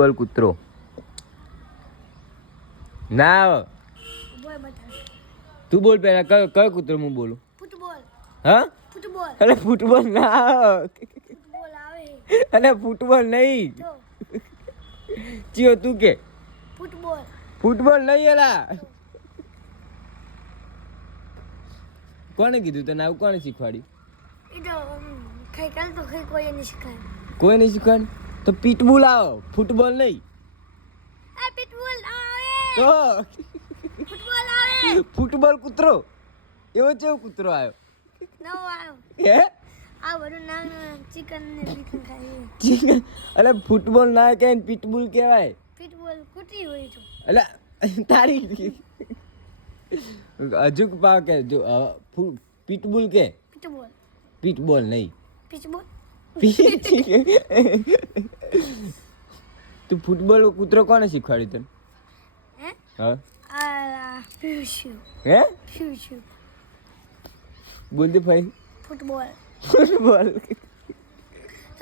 બોલ કૂતરો ના બોલ બતા. તું બોલ પહેલા કયો કૂતરો હું બોલું ફૂટબોલ. હા ફૂટબોલ. અરે ફૂટબોલ ના ફૂટબોલ આવે. અરે ફૂટબોલ નહીં તો ચિયો તું કે ફૂટબોલ. ફૂટબોલ નહીં એલા કોને કીધું તને આવું કોને શીખવાડ્યું એ તો કઈ કાલ તો કઈ કોઈ નહીં શીખાય. કોઈ નહીં શીખવાડ્યું તો પીટબુલ આવો ફૂટબોલ નહીં આ ફૂટબોલ આવે. તો ફૂટબોલ આવે. ફૂટબોલ કૂતરો એવો કેવો કૂતરો આવ્યો નવો આવ્યો. હે આ બધું નામ ચિકન ને બીકન ખાય. ચીકન અલે ફૂટબોલ ના કહે ને પીટબુલ કહેવાય ફૂટબોલ કૂટી હોય તો. અલે તારી હજુ પાવ કે જો પીટબુલ કે ફૂટબોલ. પીટબોલ નહીં ફૂટબોલ. તું ફૂટબોલ કૂતરો કોને શીખવાડ્યું તને હે હા આ ફ્યુશુ. હે ફ્યુશુ. બોલ દે ભાઈ ફૂટબોલ. ફૂટબોલ